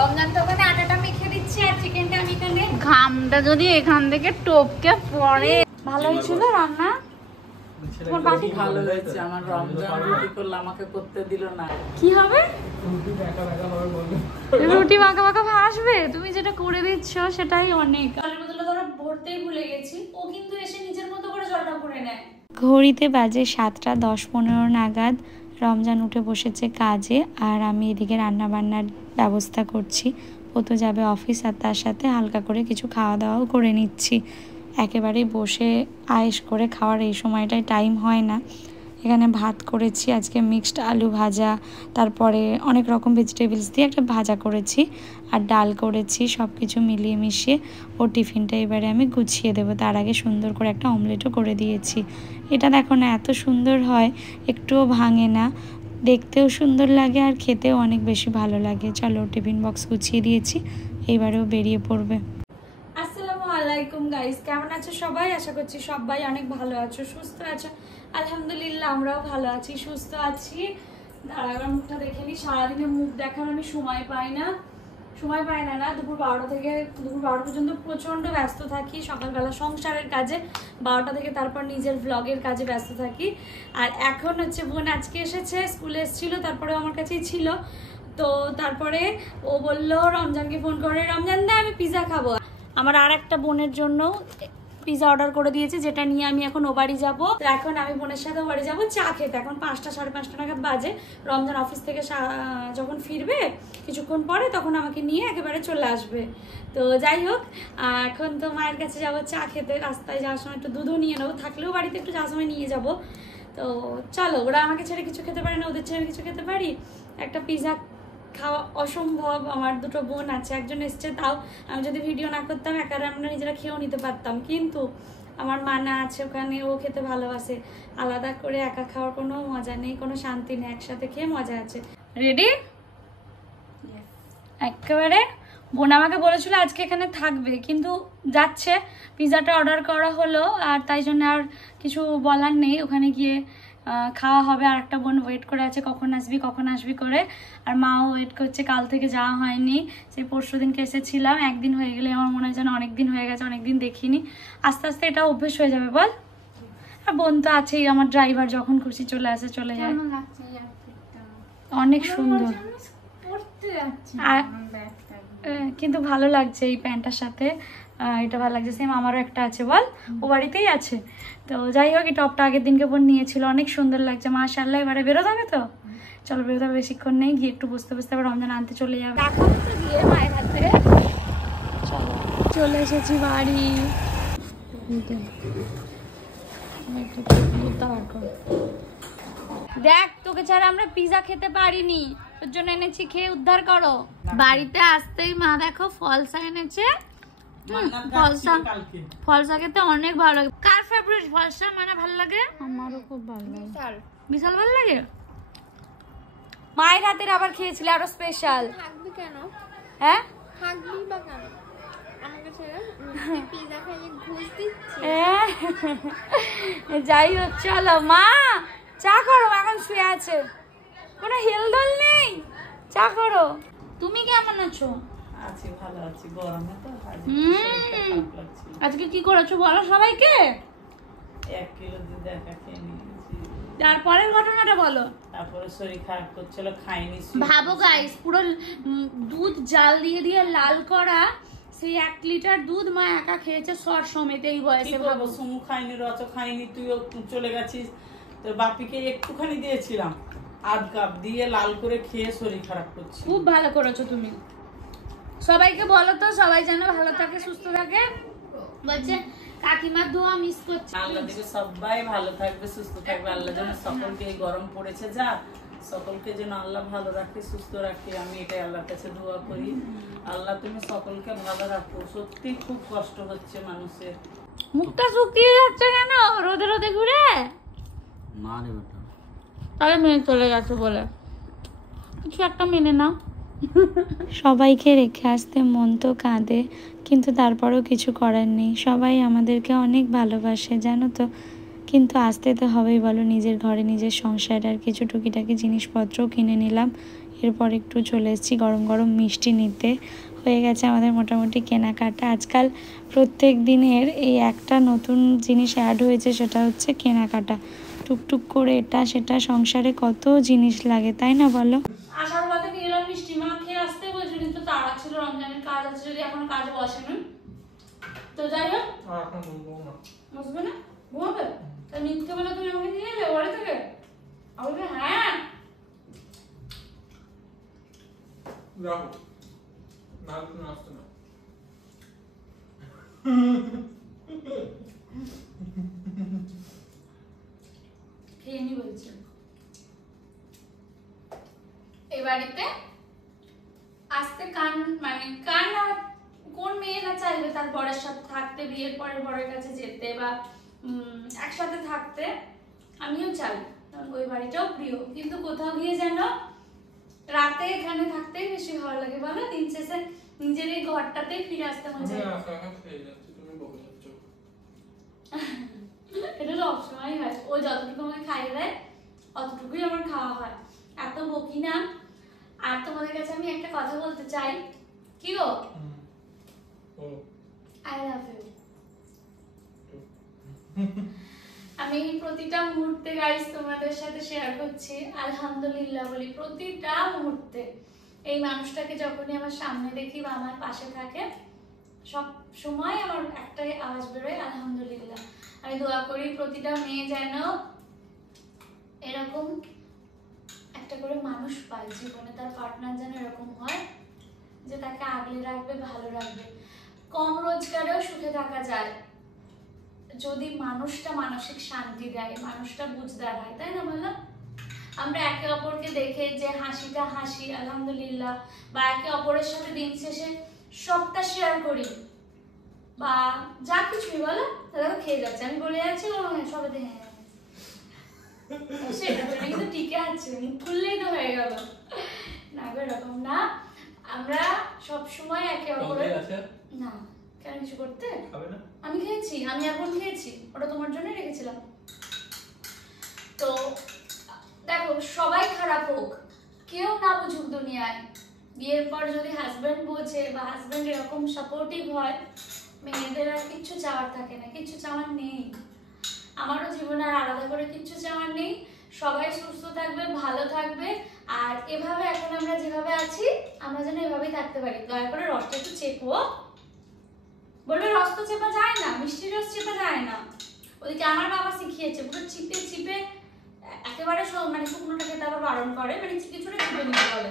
রমজান তো ওখানে আটাটা মেখে দিচ্ছি আর চিকেনটা আমি এখানে। ঘামটা যদি এখান থেকে টপকে পড়ে। ভালোই ছিল রান্না। তোমার বাকি ভালো হয়েছে। আমার রমজান রুটি করলে আমাকে করতে দিল না। কি হবে? রুটি বাঁকা বাঁকা ভাসবে। তুমি যেটা করে দিচ্ছ সেটাই অনেক। জলের বোতলটা ধরো ভরতেই ভুলে গেছি, ও কিন্তু এসে নিজের মতো করে জলটা ভরে নেয়। ঘড়িতে বাজে 7:10-15 নাগাদ। রমজান উঠে বসেছে কাজে, আর আমি এদিকে রান্না বান্নার ব্যবস্থা করছি। ও তো যাবে অফিস, আর তার সাথে হালকা করে কিছু খাওয়া দাওয়াও করে নিচ্ছি। একেবারেই বসে আয়েশ করে খাওয়ার এই সময়টায় টাইম হয় না। এখানে ভাত করেছি আজকে, মিক্সড আলু ভাজা, তারপরে অনেক রকম ভেজিটেবলস দিয়ে একটা ভাজা করেছি, আর ডাল করেছি। সব কিছু মিলিয়ে মিশিয়ে ওর টিফিনটা এবারে আমি গুছিয়ে দেবো। তার আগে সুন্দর করে একটা অমলেটও করে দিয়েছি। এটা দেখো না, এত সুন্দর হয়, একটুও ভাঙে না, দেখতেও সুন্দর লাগে আর খেতেও অনেক বেশি ভালো লাগে। চলো, টিফিন বক্স গুছিয়ে দিয়েছি, এইবারেও বেরিয়ে পড়বে। আসসালামু আলাইকুম গাইস, কেমন আছো সবাই? আশা করছি সবাই অনেক ভালো আছো, সুস্থ আছো। আলহামদুলিল্লাহ আমরাও ভালো আছি, সুস্থ আছি। দাঁড়াবার মুখটা দেখে নি, সারাদিনে মুখ দেখার আমি সময় পাই না না দুপুর 12টা থেকে দুপুর 12টা পর্যন্ত প্রচণ্ড ব্যস্ত থাকি। সকালবেলা সংসারের কাজে, 12টা থেকে তারপর নিজের ব্লগের কাজে ব্যস্ত থাকি। আর এখন হচ্ছে বোন আজকে এসেছে, স্কুলে এসেছিলো, তারপরে আমার কাছেই ছিল। তো তারপরে ও বললো রমজানকে ফোন করে, রমজান দা আমি পিৎজা খাবো। আমার আর একটা বোনের জন্য পিৎজা অর্ডার করে দিয়েছে, যেটা নিয়ে আমি এখন ও বাড়ি যাবো। তো এখন আমি বোনের সাথে ও বাড়ি যাবো চা খেতে। এখন 5টা 5:30 নাগাদ বাজে। রমজান অফিস থেকে যখন ফিরবে কিছুক্ষণ পরে, তখন আমাকে নিয়ে একেবারে চলে আসবে। তো যাই হোক, এখন তো মায়ের কাছে যাবো চা খেতে। রাস্তায় যাওয়ার সময় একটু দুধও নিয়ে নেবো, থাকলেও বাড়িতে একটু যাওয়ার সময় নিয়ে যাবো। তো চলো, ওরা আমাকে ছেড়ে কিছু খেতে পারে না, ওদের ছেড়ে কিছু খেতে পারি। একটা পিৎজা খাওয়া অসম্ভব। আমার দুটো বোন আছে, একজন এসছে, তাও আমি যদি ভিডিও না করতাম একা আমরা নিজেরা খেয়েও নিতে পারতাম। কিন্তু আমার মা না আছে ওখানে, ও খেতে ভালোবাসে। আলাদা করে একা খাওয়ার কোনো মজা নেই, কোনো শান্তি নেই, একসাথে খেয়ে মজা আছে। রেডি? একেবারে। বোন আমাকে বলেছিল আজকে এখানে থাকবে, কিন্তু যাচ্ছে। পিৎজাটা অর্ডার করা হলো, আর তাই জন্য আর কিছু বলার নেই। ওখানে গিয়ে খাওয়া হবে। আর একটা বোন ওয়েট করে আছে কখন আসবি করে। আর মাও ওয়েট করছে, কাল থেকে যাওয়া হয়নি। সেই পরশু দিনকে এসেছিলাম, একদিন হয়ে গেলে আমার মনে হয় যেন অনেক দিন হয়ে গেছে, অনেক দিন দেখিনি। আস্তে আস্তে এটা অভ্যেস হয়ে যাবে বল। আর বোন তো আছেই, আমার ড্রাইভার, যখন খুশি চলে আসে চলে যায়। অনেক সুন্দর, কিন্তু ভালো লাগছে এই প্যান্টটার সাথে। এটা ভালো লাগছে, সেম আমারও একটা আছে বল, ও বাড়িতেই আছে। তো যাই হোক, এই টপটা আগের দিনকে বোন নিয়েছিল, অনেক সুন্দর লাগছে মাশাআল্লাহ। এবারে বেরোতে হবে তো, চলো বেরোতে হবে, বেশিক্ষণ নেই, গিয়ে একটু বসতে আবার রমজান আনতে চলে যাবে। দেখাবো তো গিয়ে মায়ের হাতে। চলো, চলে এসেছি বাড়ি। দেখ, তোকে ছাড়া আমরা পিৎজা খেতে পারিনি, তোর জন্য এনেছি, খেয়ে উদ্ধার করো। বাড়িতে আসতেই মা দেখো ফলসা এনেছে। ফলসা খেতে অনেক ভালো লাগে। কার ফেভারিট ফলসা? মানে ভালো লাগে? আমারও খুব ভালো লাগে, বিশাল ভালো লাগে। মায়ের হাতের আবার খেয়েছিলে আরো স্পেশাল। থাকবি কেন? হ্যাঁ থাকবি বা কেন? আমাকে ছেড়ে পিৎজা খাইয়ে ঘুষ দিচ্ছি। যাই হোক, চলো মা চা করো, এখন শুয়ে আছে, কোনো হেলদোল নেই, চা করো। তুমি কেমন আছো? আছি, ভালো আছি। গরমে তো আজকে কি করেছো বলো সবাইকে। 1 কিলো দুধ একা খেয়ে নিয়েছি। তারপরের ঘটনাটা বলো। তারপরে শরীর খারাপ করছিল, খাইনি। ভাবো গাইস, পুরো দুধ জাল দিয়ে দিয়ে লাল করা সেই 1 লিটার দুধ মা একা খেয়েছে সর সমেত এই বয়সে। ভাবো, সুমু খাইনি, রচ খাইনি, তুইও চলে গেছিস। তো বাপিকে একটুখানি দিয়েছিলাম, 1/2 কাপ দিয়ে লাল করে খেয়ে শরীর খারাপ করছে। খুব ভালো করেছো তুমি। সবাইকে বলো তো, সবাই যেন ভালো থাকে, সুস্থ থাকে। বলছে কাকিমার দোয়া মিস করছে। আল্লাহ দেখে সবাই ভালো থাকবে, সুস্থ থাকবে। আল্লাহ যেন সকলকে, এই গরম পড়েছে যা, সকলকে যেন আল্লাহ ভালো রাখে, সুস্থ রাখে। আমি এটাই আল্লাহর কাছে দোয়া করি। আল্লাহ তুমি সকলকে ভালো রাখো। সত্যি খুব কষ্ট হচ্ছে মানুষের। মুখটা শুকিয়ে যাচ্ছে কেন রোদে রোদে ঘুরে? না রে বেটা, তাহলে মেয়ে চলে গেছে বলে কিছু একটা মেনে নাও। সবাইকে রেখে আসতে মন তো কাঁদে, কিন্তু তারপরেও কিছু করার নেই। সবাই আমাদেরকে অনেক ভালোবাসে জানো তো, কিন্তু আসতে তো হবেই বলো। নিজের ঘরে নিজের সংসার, আর কিছু টুকিটাকি জিনিসপত্রও কিনে নিলাম। এরপর একটু চলে এসেছি গরম গরম মিষ্টি নিতে। হয়ে গেছে আমাদের মোটামুটি কেনাকাটা। আজকাল প্রত্যেক দিনের এই একটা নতুন জিনিস অ্যাড হয়েছে, সেটা হচ্ছে কেনাকাটা। টুকটুক করে এটা সেটা, সংসারে কত জিনিস লাগে, তাই না বলো? আসার পথে নিয়ে এলাম মিষ্টি, মা খেয়ে আসতে বলছি, কিন্তু তাড়া ছিল, রমজানের কাজ আছে, যদি এখনো কাজ বসেনি। তো যাই হোক, বসবে না, ঘুমাবে। তা মিথ্যে বলে তুমি আমাকে নিয়ে এলে বাড়ি থেকে? আমি বলছি হ্যাঁ। খেয়ে নি বলছি। এই বাড়িতে আসতে কান আর কোন মেয়ে না চাইবে তার বরের সাথে থাকতে, বিয়ের পরে বরের কাছে যেতে বা একসাথে থাকতে। আমিও চাই, ওই বাড়িটাও প্রিয়, কিন্তু কোথাও গিয়ে যেন রাতে এখানে থাকতেই বেশি ভালো লাগে বলো। দিন শেষে নিজের এই ঘরটাতেই ফিরে আসতে মজা। এটা সবসময় হয়, ও যতটুকু আমাকে খাইয়ে দেয় অতটুকুই আমার খাওয়া হয়, এত বকি না। আর তোমাদের কাছে আমি একটা কথা বলতে চাই। কি গো? I love you. আমি প্রতিটা মুহূর্তে গাইস তোমাদের সাথে শেয়ার করছি, আলহামদুলিল্লাহ বলি প্রতিটা মুহূর্তে। এই মানুষটাকে যখনই আমার সামনে দেখি বা আমার পাশে থাকে, সব সময় আমার একটাই আওয়াজ বেরোয়, আলহামদুলিল্লাহ। আমি দোয়া করি প্রতিটা মেয়ে যেন এরকম একটা করে মানুষ পায় জীবনে, তার পার্টনার যেন এরকম হয় যে তাকে আগলে রাখবে, ভালো রাখবে। কম রোজগারেও সুখে থাকা যায় যদি মানুষটা মানসিক শান্তি দেয়, মানুষটা বুঝদার হয়, তাই না বলো? আমরা একে অপরকে দেখে যে হাসিটা হাসি আলহামদুলিল্লাহ, বা একে অপরের সাথে দিন শেষে সবটা শেয়ার করি, বা যা কিছুই বলো, দাদা খেয়ে যাচ্ছে, আমি বলে যাচ্ছি ও হ্যাঁ সবাই হ্যাঁ, সেটা কিন্তু টিকে আছে, মুখ খুললেই তো হয়ে গেল না, এরকম না। আমরা সব সময় একে অপরের না কেন কিছু করতে, আমি খেয়েছি, আমি এখন খেয়েছি, ওটা তোমার জন্য রেখেছিলাম। তো দেখো, সবাই খারাপ হোক, কেউ না বুঝুক দুনিয়ায়, বিয়ের পর যদি হাজবেন্ড বোঝে বা হাজবেন্ড এরকম সাপোর্টিভ হয়, মেয়েদের আর কিচ্ছু চাওয়ার থাকে না, কিচ্ছু চাওয়ার নেই। আমারও জীবনে আর আলাদা করে কিচ্ছু চাওয়ার নেই। সবাই সুস্থ থাকবে, ভালো থাকবে, আর এভাবে এখন আমরা যেভাবে আছি আমরা যেন এভাবেই থাকতে পারি। দয়া করে রসটা একটু চেপো। বলবে রস তো চেপা যায় না, মিষ্টি রস চেপা যায় না, ওদিকে আমার বাবা শিখিয়েছে পুরো চিপে চিপে একেবারে মানে শুকনোটা খেতে আবার বারণ করে, মানে কিছুটা চিপে নিতে বলে।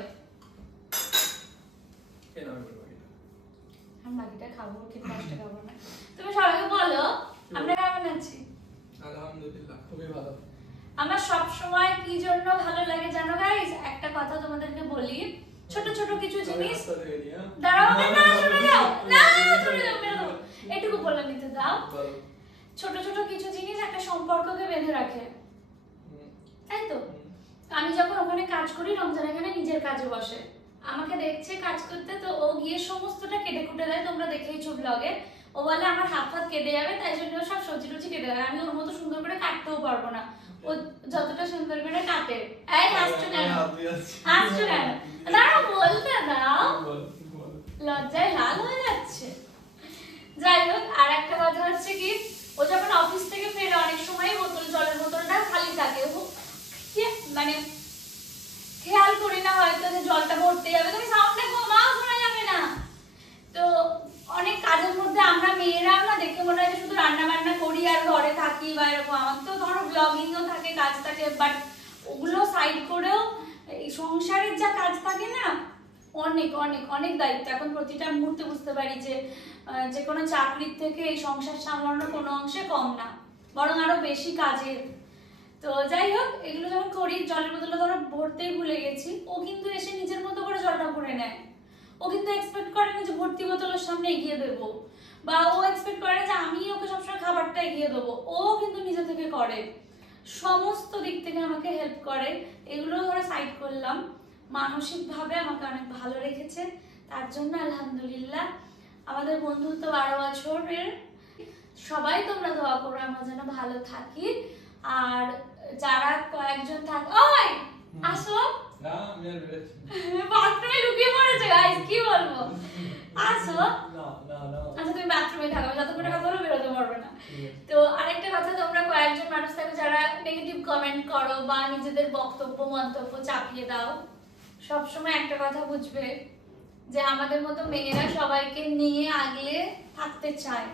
আমি বাকিটা খাবো, কিন্তু কষ্ট খাবো না। তুমি সবাইকে বলো আমরা কেমন আছি? আলহামদুলিল্লাহ খুবই ভালো। আমার সব সময় কি জন্য ভালো লাগে জানো গাইস? একটা কথা তোমাদেরকে বলি, ছোট ছোট কিছু জিনিস, দাঁড়াও না, শুনে যাও না, শুনে যাও, মেরে দাও, এটুকু বলে নিতে দাও। ছোট ছোট কিছু জিনিস একটা সম্পর্ককে বেঁধে রাখে, তাই তো? আমি যখন ওখানে কাজ করি, রমজান এখানে নিজের কাজে বসে, আমাকে দেখছে কাজ করতে, তো ও গিয়ে সমস্তটা কেটে কুটে দেয়, তোমরা দেখেইছো ব্লগে। ও বলে আমার হাত হাত কেটে যাবে, তাই জন্য সব সবজি টুচি কেটে দেয়। আমি ওর মতো সুন্দর করে কাটতেও পারবো না, ও যতটা সুন্দর করে কাটে। এই হাসছো কেন? হাসছো কেন? দাঁড়াও বলতে দাও, লজ্জায় লাল হয়ে যাচ্ছে। যাই হোক, আর একটা কথা হচ্ছে কি, ও যখন অফিস থেকে ফেরে অনেক সময় জলের বোতলটা খালি থাকে, ও মানে খেয়াল করি না হয়তো যে জলটা ভরতে যাবে, তুমি সাউন্ডটা কমাও, শোনা যাবে না। তো অনেক কাজের মধ্যে আমরা মেয়েরাও না দেখে মনে হয় যে শুধু রান্না বান্না করি আর ঘরে থাকি বা এরকম। আমার তো ধরো ব্লগিংও থাকে, কাজ থাকে, বাট ওগুলো সাইড করেও এই সংসারের যা কাজ থাকে না, অনেক অনেক অনেক দায়িত্ব। এখন প্রতিটা মুহূর্তে বুঝতে পারি যে কোনো চাকরির থেকে এই সংসার সামলানো কোনো অংশে কম না, বরং আরো বেশি কাজের। তো যাই হোক, এগুলো যখন করি, জলের বোতলটা ধরো ভরতেই ভুলে গেছি, ও কিন্তু এসে নিজের মতো করে জলটা ভরে নেয়। ও কিন্তু এক্সপেক্ট করে না যে ভর্তি বোতলের সামনে এগিয়ে দেবো, বা ও এক্সপেক্ট করে না যে আমি ওকে সবসময় খাবারটা এগিয়ে দেবো। ও কিন্তু নিজে থেকে করে, সমস্ত দিক থেকে আমাকে হেল্প করে। এগুলো ধরো সাইড করলাম, মানসিকভাবে আমাকে অনেক ভালো রেখেছে, তার জন্য আলহামদুলিল্লাহ। আমাদের বন্ধুত্ব 12 বছরের, সবাই তোমরা দোয়া করো আমরা যেন ভালো থাকি। আর যারা কয়েকজন থাক, ওই আসো না আমি আর বেরোচ্ছি বাথরুমে লুকিয়ে পড়েছে গাইস, কি বলবো। আসো। না না না আচ্ছা তুমি বাথরুমে থাকো, যতক্ষণ কথা বলো বেরোতে পারবে না। তো আরেকটা কথা, তোমরা কয়েকজন মানুষ থাকো যারা নেগেটিভ কমেন্ট করো বা নিজেদের বক্তব্য মন্তব্য চাপিয়ে দাও, সবসময় একটা কথা বুঝবে যে আমাদের মতো মেয়েরা সবাইকে নিয়ে আগলে থাকতে চায়,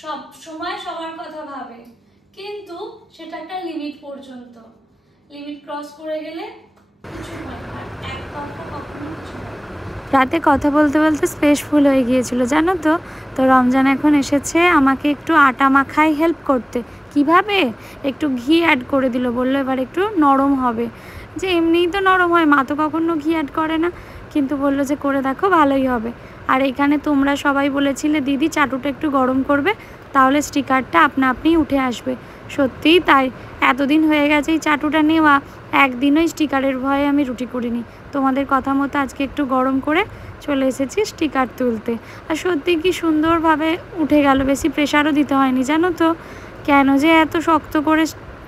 সব সময় সবার কথা ভাবে, কিন্তু সেটা একটা লিমিট পর্যন্ত। লিমিট ক্রস করে গেলে কিছু হয় না, এক কথা কখনো কিছু হয় না। রাতে কথা বলতে বলতে স্পেস ফুল হয়ে গিয়েছিল জানো তো। তো রমজান এখন এসেছে আমাকে একটু আটা মাখায় হেল্প করতে। কিভাবে? একটু ঘি অ্যাড করে দিল, বললো এবার একটু নরম হবে। যে এমনিই তো নরম হয়, মা তো কখনো ঘি অ্যাড করে না, কিন্তু বললো যে করে দেখো ভালোই হবে। আর এখানে তোমরা সবাই বলেছিলে দিদি চাটুটা একটু গরম করবে, তাহলে স্টিকারটা আপনা আপনি উঠে আসবে। সত্যিই তাই, এতদিন হয়ে গেছে এই চাটুটা নেওয়া, একদিনও স্টিকারের ভয়ে আমি রুটি করিনি। তোমাদের কথা মতো আজকে একটু গরম করে চলে এসেছি স্টিকার তুলতে। আর সত্যি কি সুন্দরভাবে উঠে গেল, বেশি প্রেশারও দিতে হয়নি জানো তো। কেন যে এত শক্ত করে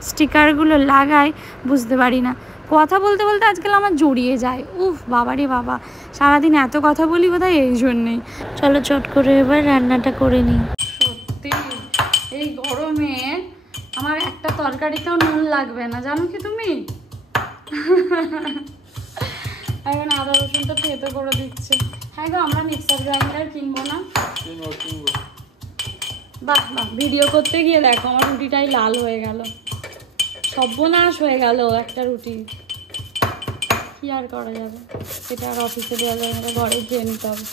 স্টিকারগুলো লাগায় বুঝতে পারি না। কথা বলতে বলতে আজকাল আমার জড়িয়ে যায়, উফ বাবারে বাবা, সারাদিন এত কথা বলি বোধহয় এই জন্যেই। চলো চট করে এবার রান্নাটা করে নিই। সত্যি এই গরমে আমার একটা তরকারিতেও নুন লাগবে না, জানো কি তুমি। এখন আদা রসুনটা থেতো করে দিচ্ছে। হ্যাঁ গো, আমরা মিক্সার গ্রাইন্ডার কিনবো না? কিনবো বাহ বাহ, ভিডিও করতে গিয়ে দেখো আমার রুটিটাই লাল হয়ে গেল, সর্বনাশ হয়ে গেল একটা রুটি। কি আর করা যাবে, এটা আর অফিসে দেওয়া যাবে না, ঘরে খেয়ে নিতে হবে।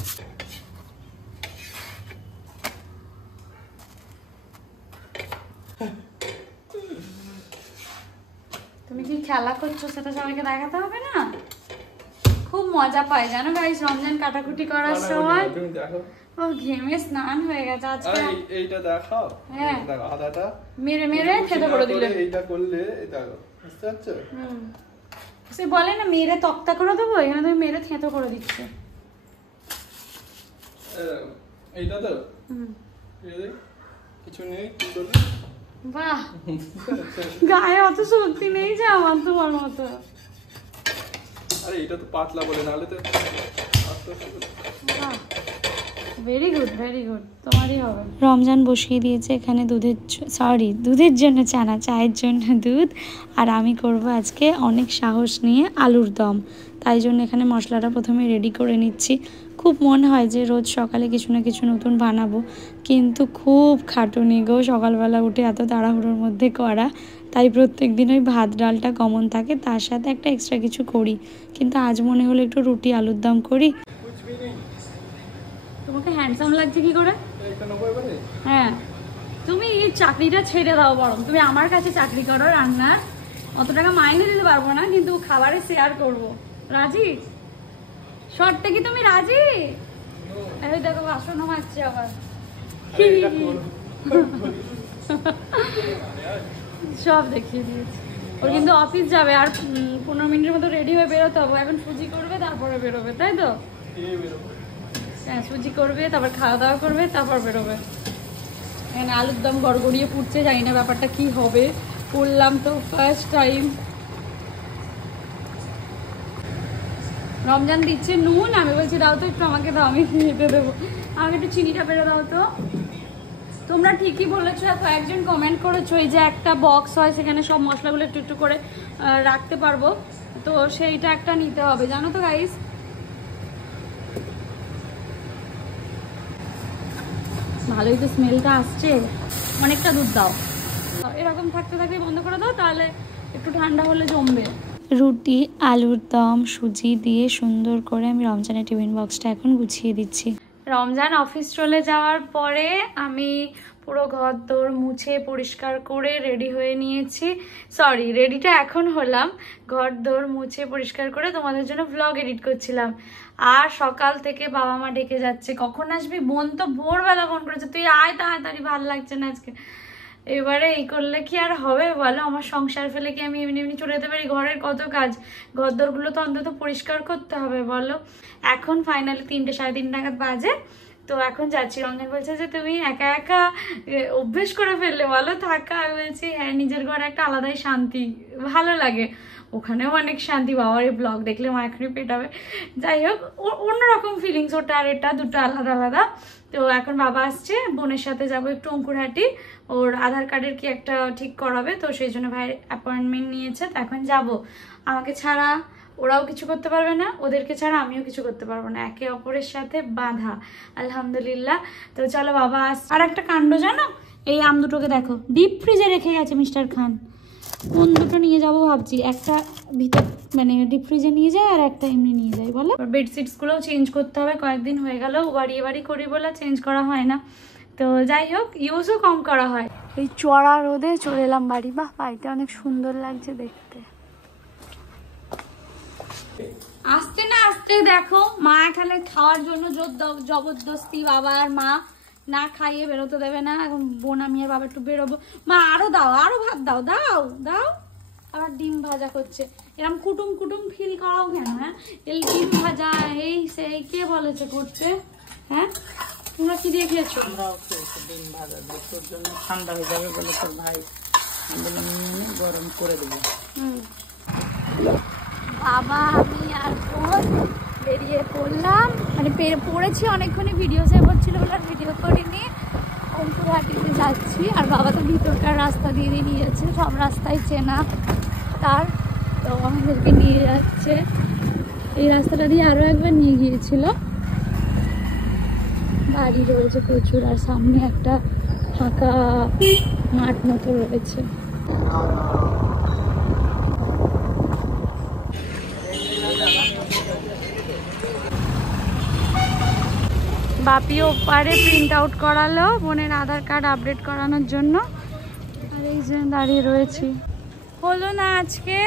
তুমি কি খেলা করছো সেটা সবাইকে দেখাতে হবে না? খুব মজা পায় জানো গাইস রমজান কাটাকুটি করার সময়। তুমি দেখো ও ঘেমে স্নান হয়ে গেছে আজকে। এইটা দেখাও, হ্যাঁ দেখো আদাটা মেরে মেরে থেতো করে দিলে। এইটা করলে এই দেখো বুঝতে পারছো। সে বলে না মেরে তক্তা করে দেবো, এখানে তুমি মেরে থেতো করে দিচ্ছে। এইটা তো কিছু নেই কি করবে। বাহ, গায়ে অত শক্তি নেই যে আমার তোমার মতো। আরে এটা তো পাতলা বলে, নাহলে তো ভেরি গুড ভেরি গুড, তোমারই হবে। রমজান বসিয়ে দিয়েছে এখানে দুধের জন্য চানা, চায়ের জন্য দুধ। আর আমি করব আজকে অনেক সাহস নিয়ে আলুর দম, তাই জন্য এখানে মশলাটা প্রথমে রেডি করে নিচ্ছি। খুব মনে হয় যে রোজ সকালে কিছু না কিছু নতুন বানাবো, কিন্তু খুব খাটুনি গো সকালবেলা উঠে এত তাড়াহুড়োর মধ্যে করা। তাই প্রত্যেক দিন ওই ভাত ডালটা কমন থাকে, তার সাথে একটা এক্সট্রা কিছু করি। কিন্তু আজ মনে হলো একটু রুটি আলুর দম করি। তোমাকে হ্যান্ডসাম লাগছে কি করে? হ্যাঁ, তুমি এই চাকরিটা ছেড়ে দাও, বরং তুমি আমার কাছে চাকরি করো রান্নার। অত টাকা মাইনে দিতে পারবো না, কিন্তু খাবারে শেয়ার করব। রাজি? শর্টে কি তুমি রাজি? এই দেখো বাসনও মাজছে আবার। সব দেখিয়ে দিয়েছি। ও কিন্তু অফিস যাবে আর 15 মিনিটের মতো রেডি হয়ে বেরোতে হবে। এখন সুজি করবে তারপরে বেরোবে, তাই তো? হ্যাঁ, সুজি করবে, তারপর খাওয়া দাওয়া করবে, তারপর বেরোবে। এখানে আলুর দম গড়গড়িয়ে ফুটছে, জানি না ব্যাপারটা কি হবে, করলাম তো ফার্স্ট টাইম। রমজান দিচ্ছে নুন, আমি বলছি দাও তো একটু, আমাকে দাও, আমি খেতে দেবো। আমাকে একটু চিনিটা বেড়ে দাও তো। তোমরা ঠিকই বলেছো, কয়েকজন কমেন্ট করেছো এই যে একটা বক্স হয় সেখানে সব মশলাগুলো একটু একটু করে রাখতে পারবো, তো সেইটা একটা নিতে হবে জানো তো গাইস। ভালোই তো স্মেলটা আসছে, অনেকটা দুধ দাও। এরকম থাকতে থাকতে বন্ধ করে দাও, তাহলে একটু ঠান্ডা হলে জমবে। রুটি আলুর দম সুজি দিয়ে সুন্দর করে আমি রমজানের টিফিন বক্সটা এখন গুছিয়ে দিচ্ছি। রমজান অফিস চলে যাওয়ার পরে আমি পুরো ঘর দোর মুছে পরিষ্কার করে রেডি হয়ে নিয়েছি। সরি, রেডিটা এখন হলাম। ঘর দোর মুছে পরিষ্কার করে তোমাদের জন্য ভ্লগ এডিট করছিলাম। আর সকাল থেকে বাবা মা ডেকে যাচ্ছে, কখন আসবি? বোন তো ভোরবেলা ফোন করেছে, তুই আয় তাড়াতাড়ি, ভালো লাগছে না আজকে। এবারে এই করলে কি আর হবে বলো? আমার সংসার ফেলে কি আমি এমনি এমনি চলে যেতে পারি? ঘরের কত কাজ, ঘরদোরগুলো তো অন্তত পরিষ্কার করতে হবে বলো। এখন ফাইনালি 3টে সাড়ে 3 নাগাদ বাজে, তো এখন যাচ্ছি। রমজান বলছে যে তুমি একা একা অভ্যেস করে ফেললে বলো থাকা। আমি বলছি হ্যাঁ, নিজের ঘরে একটা আলাদাই শান্তি, ভালো লাগে। ও ওখানেও অনেক শান্তি। বাবার এই ব্লগ দেখলে মা এখনই পেটাবে। যাই হোক, অন্যরকম ফিলিংস, ওটা আর এটা দুটো আলাদা আলাদা। তো এখন বাবা আসছে, বোনের সাথে যাবো একটু অঙ্কুরহাটি, ওর আধার কার্ডের কি একটা ঠিক করাবে, তো সেই জন্য ভাই অ্যাপয়েন্টমেন্ট নিয়েছে। তো এখন যাব, আমাকে ছাড়া ওরাও কিছু করতে পারবে না, ওদেরকে ছাড়া আমিও কিছু করতে পারবো না, একে অপরের সাথে বাঁধা আলহামদুলিল্লাহ। তো চলো বাবা আস। আর একটা কাণ্ড জানো, এই আম দুটোকে দেখো ডিপ ফ্রিজে রেখে গেছে মিস্টার খান। কোন দুটো নিয়ে যাবো ভাবছি, একটা ভিতর মানে ডিপ ফ্রিজে নিয়ে যায় আর একটা এমনি নিয়ে যাই বলো। বেডশিটসগুলোও চেঞ্জ করতে হবে, কয়েকদিন হয়ে গেল বাড়ি করি বলে চেঞ্জ করা হয় না। তো যাই হোক, ইউজও কম করা হয়। এই চড়া রোদে চলে এলাম বাড়ি। বাহ, বাড়িটা অনেক সুন্দর লাগছে দেখতে। আসতে না আসতে দেখো মা এখানে খাওয়ার জন্য জবরদস্তি, বাবা আর মা না খাইয়ে বেরোতে দেবে না। এখন বোন আমি আর বাবা একটু বেরোবো। মা আরো দাও, আরো ভাত দাও, দাও দাও। আবার ডিম ভাজা করছে, এরকম কুটুম কুটুম ফিল করাও কেন? হ্যাঁ, এই ডিম ভাজা এই সেই কে বলেছে করতে? হ্যাঁ, তোমরা কি দিয়ে খেয়েছো? আমরাও খেয়েছি ডিম ভাজা, তোর জন্য ঠান্ডা হয়ে যাবে বলে তোর ভাই নিয়ে গরম করে দেবো। বাবা আমি আর বোন বেরিয়ে পড়লাম, মানে পড়েছি অনেকক্ষণই, ভিডিও সেভ হচ্ছিল বলে ভিডিও করিনি। অঙ্কুরহাটিতে যাচ্ছি, আর বাবা তো ভিতরকার রাস্তা দিয়ে নিয়ে যাচ্ছে, সব রাস্তায় চেনা তার, তো আমাদেরকে নিয়ে যাচ্ছে। এই রাস্তাটা দিয়ে আরও একবার নিয়ে গিয়েছিল। বাড়ি রয়েছে প্রচুর, আর সামনে একটা ফাঁকা মাঠ মতো রয়েছে। বাপি ওপারে প্রিন্ট আউট করালো বোনের আধার কার্ড আপডেট করানোর জন্য, আর এই যে দাঁড়িয়ে রয়েছি। হলো না আজকে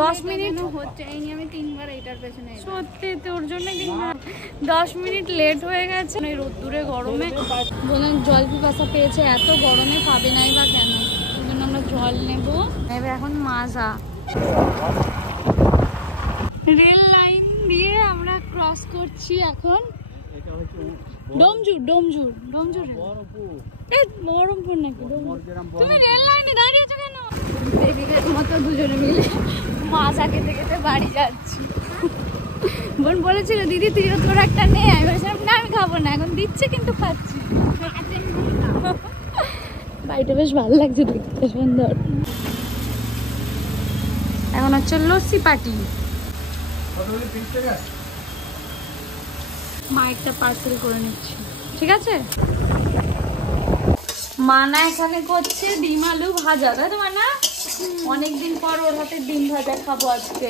10 মিনিট হচ্ছে, এই নিয়ে আমি 3 বার এইটার পেছনে। সত্যি তোর জন্য 10 মিনিট লেট হয়ে গেছে। এই রোদ্দুরে গরমে বোনের জল পিপাসা পেয়েছে, এত গরমে পাবে নাই বা কেন, সেই জন্য আমরা জল নেবো। এবার এখন মাজা রেল লাইন দিয়ে আমরা ক্রস করছি এখন। বহরমপুর নাকি? তুমি রেল লাইনে দাঁড়িয়েছো কেন? বেবিকার মতো দুজনে মিলে মাজা খেতে খেতে বাড়ি যাচ্ছি। বোন বলেছিল দিদি তুই তোর একটা নে, আমি বলেছিলাম না আমি খাবো না, এখন দিচ্ছে কিন্তু খাচ্ছি। বাড়িটা বেশ ভালো লাগছে দেখতে, সুন্দর। এখন হচ্ছে লস্যি পার্টি। মা একটা পার্সেল করে নিচ্ছি, ঠিক আছে? মানা এখানে করছে ডিম আলু ভাজা, তাই তো মানা? অনেকদিন পর ওর হাতে ডিম ভাজা খাবো আজকে।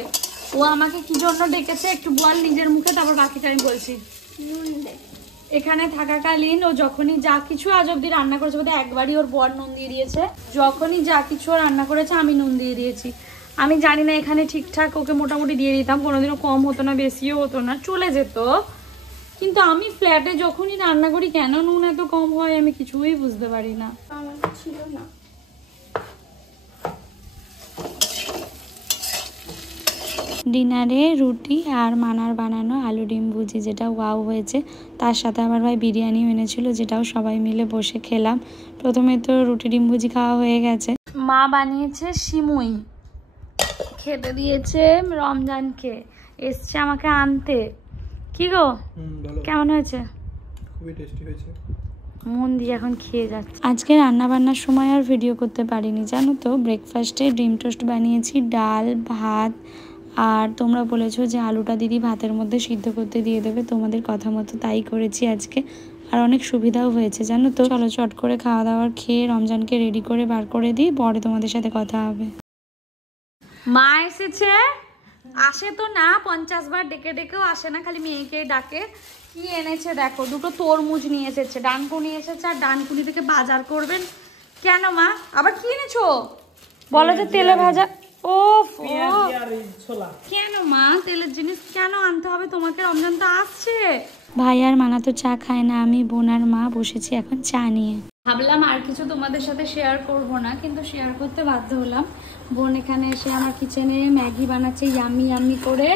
ও আমাকে কি জন্য ডেকেছে একটু বল নিজের মুখে, তারপর বাকিটা আমি বলছি। এখানে থাকাকালীন ও যখনই যা কিছু আজ অব্দি রান্না করেছে, বোধহয় একবারই ওর বর নুন দিয়ে দিয়েছে। যখনই যা কিছু রান্না করেছে আমি নুন দিয়ে দিয়েছি। আমি জানি না এখানে ঠিকঠাক ওকে মোটামুটি দিয়ে দিতাম, কোনোদিনও কম হতো না বেশিও হতো না, চলে যেত। কিন্তু আমি ফ্ল্যাটে যখনই রান্না করি কেন নুন এত কম হয় আমি কিছুই বুঝতে পারি না। আমার ছিল না। ডিনারে রুটি আর মানার বানানো আলু ডিম ভুজি, যেটা ওয়াও হয়েছে। তার সাথে আমার ভাই বিরিয়ানিও এনেছিল, যেটাও সবাই মিলে বসে খেলাম। প্রথমে তো রুটি ডিম ভুজি খাওয়া হয়ে গেছে। মা বানিয়েছে সিমুই, খেতে দিয়েছে রমজানকে, এসছে আমাকে আনতে। কি গো কেমন হয়েছে? খুবই টেস্টি হয়েছে। মন দিয়ে এখন খেয়ে যাচ্ছে। আজকে রান্না বান্নার সময় আর ভিডিও করতে পারিনি, জানো তো। ব্রেকফাস্টে ডিম টোস্ট বানিয়েছি, ডাল ভাত, আর তোমরা বলেছো যে আলুটা দিদি ভাতের মধ্যে সিদ্ধ করতে দিয়ে দেবে, তোমাদের কথা মতো তাই করেছি আজকে, আর অনেক সুবিধাও হয়েছে জানো তো। চলো চট করে খাওয়া দাওয়ার খেয়ে রমজানকে রেডি করে বার করে দিই, পরে তোমাদের সাথে কথা হবে। মা এসেছে, আসে তো না 50 বার ডেকে ডেকেও আসে না, খালি মেয়েকে ডাকে। কি এনেছে দেখো, দুটো তরমুজ নিয়ে এসেছে, ডানকুনি এসেছে, আর ডানকুনি থেকে বাজার করবেন। কেন মা আবার কি এনেছো বলো? যে তেলে ভাজা। ও কেন মা তেলের জিনিস কেন আনতে হবে তোমাকে? রমজান তো আসছে। ভাই আর মানা তো চা খায় না, আমি বোন আর মা বসেছি এখন চা নিয়ে। ভাবলাম আর কিছু তোমাদের সাথে শেয়ার করব না, কিন্তু শেয়ার করতে বাধ্য হলাম। বোন এখানে এসে আমার কিচেনে ম্যাগি বানাচ্ছে ইয়াম্মি ইয়াম্মি করে,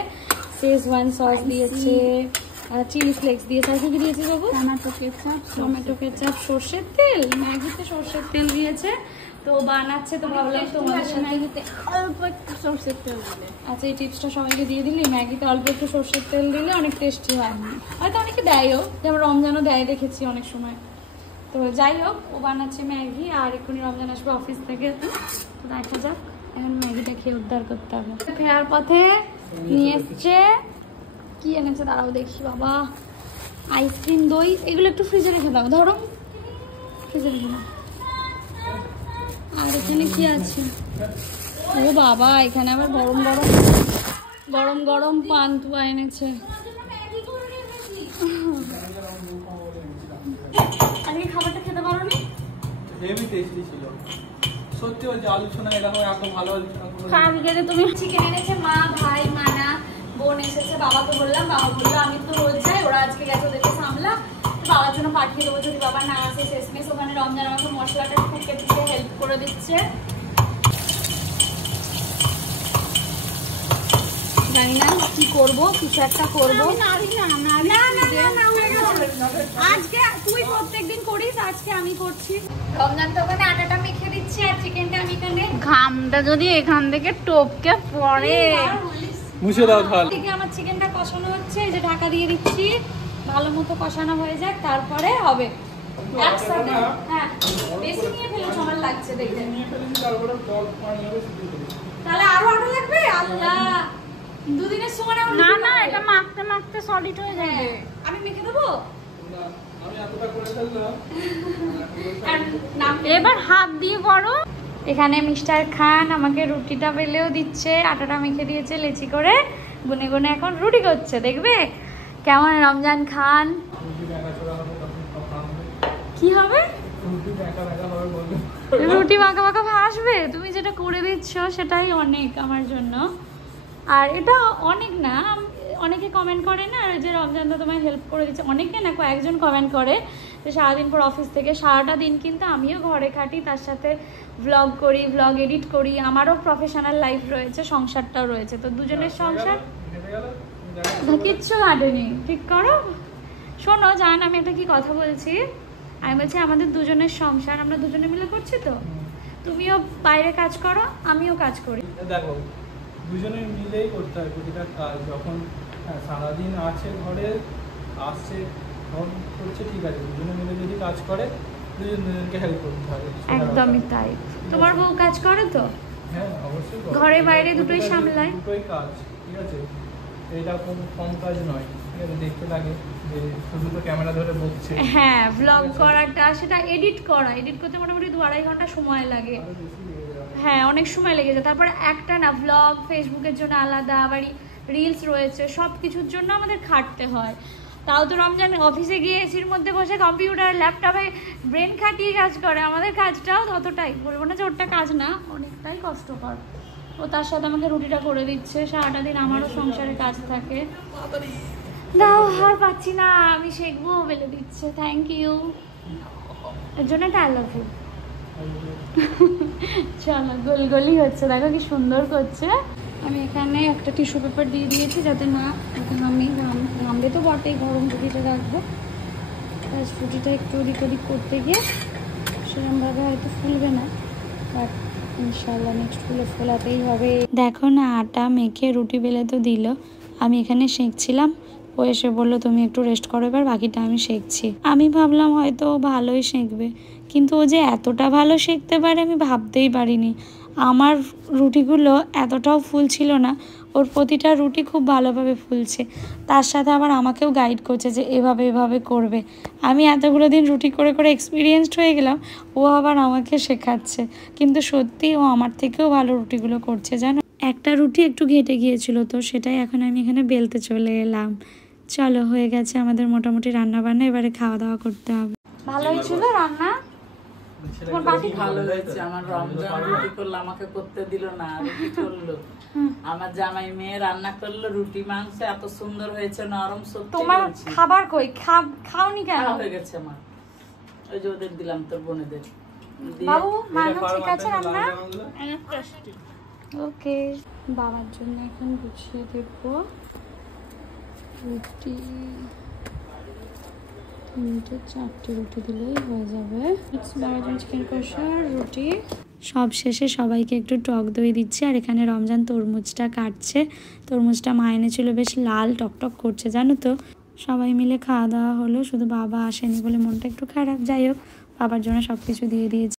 শেজওয়ান সস দিয়েছে, চিলি ফ্লেক্স দিয়েছে। আর কি কি দিয়েছিস বাবু? টমেটো কেচাপ, সর্ষের তেল, ম্যাগিতে সর্ষের তেল দিয়েছে। তো বানাচ্ছে, তো ভাবলাম তোমাদের সাথে ম্যাগিতে অল্প একটু সরষের তেল দিলে। আচ্ছা, এই টিপসটা সবাইকে দিয়ে দিলি, ম্যাগিতে অল্প একটু সর্ষের তেল দিলে অনেক টেস্টি হয়। হয়তো অনেকে দেয়ও, যেমন রমজানও দেয়, দেখেছি অনেক সময়। তো যাই হোক, ও বানাচ্ছে ম্যাগি, আর এক্ষুনি রমজান আসবে অফিস থেকে, তো দেখা যাক। এখন ম্যাগিটা খেয়ে উদ্ধার করতে হবে। ফেরার পথে নিয়ে এসছে, কি এনেছে দাঁড়াও দেখি বাবা, আইসক্রিম, দই, এগুলো একটু ফ্রিজে রেখে দাও, ধরো ফ্রিজে রেখে দাও। আর এখানে কি আছে? ও বাবা, এখানে আবার গরম গরম গরম গরম পান্তুয়া এনেছে। আজকে খাবারটা খেতে পারো নি? হেভি টেস্টি ছিল সত্যি। ওই যে আলোচনা এরকম এত ভালো আজকে তুমি চিকেন এনেছে, মা, ভাই, মানা, বোন এসেছে। বাবাকে বললাম, বাবা বললো আমি তো রোজ যাই, ওরা আজকে গেছে ওদেরকে সামলা, বাবার জন্য পাঠিয়ে দেবো যদি বাবা না আসে শেষমেশ। ওখানে রমজান আমাকে মশলাটা ঠুকে ঠুকে হেল্প করে দিচ্ছে। জানি না কি করবো, কিছু একটা করবো। আজকে তুই প্রত্যেকদিন করিস, আজকে আমি করছি। রমজান তো ওখানে আটাটা মেখে দিচ্ছি, আর চিকেনটা আমি এখানে। ঘামটা যদি এখান থেকে টপকে পড়ে। মুছে দাও তাহলে। এদিকে আমার চিকেনটা কষানো হচ্ছে, এই যে ঢাকা দিয়ে দিচ্ছি, ভালো মতো কষানো হয়ে যাক, তারপরে হবে একসাথে। হ্যাঁ, বেশি নিয়ে ফেলেছো, আমার লাগছে দেখে। তাহলে আরো আটা লাগবে? আল্লাহ, দুদিনের সময় না না, এটা মাখতে মাখতে সলিড হয়ে যাবে। আমি মেখে দেবো। আমি এতটা করে ফেললাম। এবার হাত দিয়ে করো। এখানে মিস্টার খান আমাকে রুটিটা বেলেও দিচ্ছে, আটাটা মেখে দিয়েছে লেচি করে, গুনে গুনে এখন রুটি করছে। দেখবে কেমন রমজান খান। কি হবে? রুটি বাঁকা বাঁকা ভাসবে। তুমি যেটা করে দিচ্ছ সেটাই অনেক আমার জন্য। আর এটা অনেক না, অনেকে কমেন্ট করে না যে রমজানটা তোমায় হেল্প করে দিচ্ছে, অনেকে না কয়েকজন কমেন্ট করে যে সারাদিন পর অফিস থেকে সারাটা দিন কিন্তু আমিও ঘরে খাটি, তার সাথে ভ্লগ করি, ভ্লগ এডিট করি, আমারও প্রফেশনাল লাইফ রয়েছে, সংসারটাও রয়েছে। তো দুজনের সংসার কিচ্ছু ঘাটেনি। ঠিক করো। শোনো জান, আমি একটা কি কথা বলছি, আমি বলছি আমাদের দুজনের সংসার, আমরা দুজনে মিলে করছি। তো তুমিও বাইরে কাজ করো, আমিও কাজ করি। দেখো, দুজনে মিলেই করতে হয় প্রতিটা কাজ। যখন সারাদিন আছে ঘরে, আসছে তখন করছে, ঠিক আছে। দুজনে মিলে যদি কাজ করে, দুজনকে হেল্প করতে হবে। একদমই তাই। তোমার বউ কাজ করে তো? হ্যাঁ, অবশ্যই ঘরে বাইরে দুটোই সামলায়। দুটোই কাজ, ঠিক আছে। এটা কম কাজ নয়, ঠিক আছে। দেখতে লাগে যে শুধু তো ক্যামেরা ধরে বকছে। হ্যাঁ, ভ্লগ করাটা, সেটা এডিট করতে মোটামুটি 2-2.5 ঘন্টা সময় লাগে। হ্যাঁ, অনেক সময় লেগে যায়। তারপর একটা না ভ্লগ ফেসবুকের জন্য আলাদা, আবার রিলস রয়েছে, সব কিছুর জন্য আমাদের খাটতে হয়। তাও তো রমজান অফিসে গিয়ে এসির মধ্যে বসে কম্পিউটার ল্যাপটপে ব্রেন খাটিয়ে কাজ করে, আমাদের কাজটাও ততটাই, বলবো না যে ওটা কাজ না, অনেকটাই কষ্টকর। ও তার সাথে আমাকে রুটিটা করে দিচ্ছে, সারাটা দিন আমারও সংসারে কাজ থাকে। দাও, আর পাচ্ছি না, আমি শেখবো, বেলে দিচ্ছে। থ্যাংক ইউ, এর জন্য একটা আই লাভ ইউ। চলো, গোলগোলি হচ্ছে, দেখো কি সুন্দর করছে। আমি এখানে একটা টিস্যু পেপার দিয়ে দিয়েছি যাতে না এখন আমি ঘামবে তো বটেই, গরম রুটিটা রাখবো। রুটিটা একটু ওদিক ওদিক করতে গিয়ে সেরকমভাবে হয়তো ফুলবে না, বাট ইনশাল্লাহ নেক্সট ফোলাতেই হবে। দেখো না, আটা মেখে রুটি বেলে তো দিল, আমি এখানে সেঁকছিলাম, ও এসে বললো তুমি একটু রেস্ট করো, এবার বাকিটা আমি সেঁকছি। আমি ভাবলাম হয়তো ও ভালোই সেঁকবে, কিন্তু ও যে এতটা ভালো সেঁকতে পারে আমি ভাবতেই পারিনি। আমার রুটিগুলো এতটাও ফুল ছিল না, ওর প্রতিটা রুটি খুব ভালোভাবে ফুলছে। তার সাথে আবার আমাকেও গাইড করছে যে এভাবে এভাবে করবে। আমি এতগুলো দিন রুটি করে করে এক্সপিরিয়েন্সড হয়ে গেলাম, ও আবার আমাকে শেখাচ্ছে। কিন্তু সত্যি ও আমার থেকেও ভালো রুটিগুলো করছে, জানো। একটা রুটি একটু ঘেটে গিয়েছিল, তো সেটাই এখন আমি এখানে বেলতে চলে এলাম। চলো, হয়ে গেছে আমাদের মোটামুটি রান্না বান্না, এবারে খাওয়া দাওয়া করতে হবে। ভালোই ছিল রান্না। তোমার বাটি ভালো হয়েছে। আমার রমজান রুটি করলো, আমাকে করতে দিল না, রুটি করলো। আমার জামাই মেয়ে রান্না করলো রুটি মাংস, এত সুন্দর হয়েছে, নরম। সত্যি তোমার খাবার কই? খাওনি কেন? হয়ে গেছে আমার, ওই যে ওদের দিলাম, তোর বোনেদের। বাবু মানো ঠিক আছে রান্না? ওকে, বাবার জন্য এখন গুছিয়ে দেবো। রুটি 3-4টে রুটি দিলেই হয়ে যাবে। চিকেন কষা রুটি। সব শেষে সবাইকে একটু টক দই দিচ্ছি। আর এখানে রমজান তরমুজটা কাটছে। তরমুজটা মা এনেছিল, বেশ লাল টকটক করছে জানো তো। সবাই মিলে খাওয়া দাওয়া হলো, শুধু বাবা আসেনি বলে মনটা একটু খারাপ। যাই হোক, বাবার জন্য সব কিছু দিয়ে দিয়েছি।